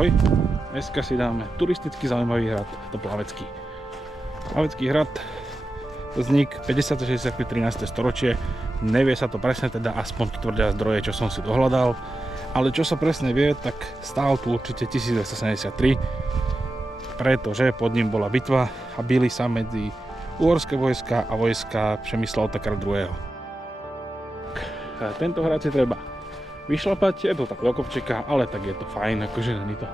ahoj. Dneska si dáme turisticky zaujímavý hrad, to Plavecký. Plavecký hrad vznik 50-60 13. storočie. Nevie sa to presne, teda aspoň to tvrdia zdroje, čo som si dohľadal. Ale čo sa presne vie, tak stál tu určite 1273, pretože pod ním bola bitva a bili sa medzi uhorské vojska a vojska Přemysla Otakara II. Tento hrad si treba vyšlapať, je to tak do kopčeka, ale tak je to fajn, akože není to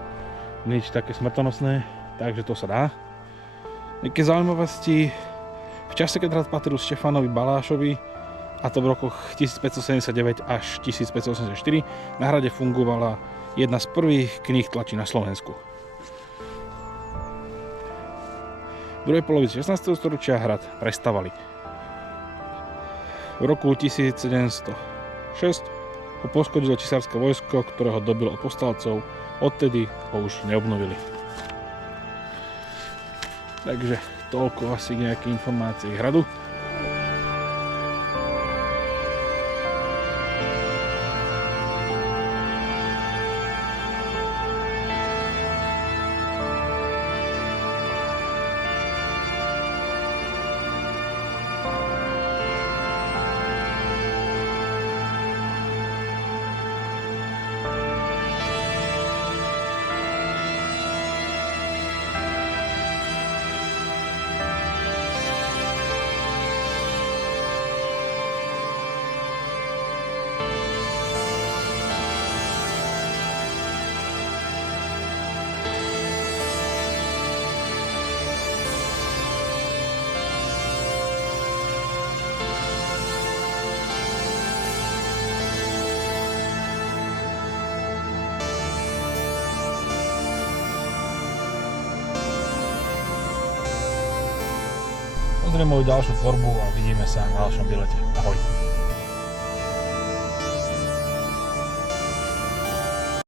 nič také smrtonosné, takže to sa dá. Nejaké zaujímavosti: v čase, keď hrad patril Štefanovi Balášovi, a to v rokoch 1579 až 1584, na hrade fungovala jedna z prvých kníh tlačí na Slovensku. V druhej polovici 16. storočia hrad prestavali. V roku 1706 ho poškodilo cisárske vojsko, ktoré ho dobilo od povstalcov. Odtedy ho už neobnovili. Takže toľko asi nejaké informácie hradu. Pozrieme moju ďalšiu tvorbu a vidíme sa na ďalšom výlete. Ahoj.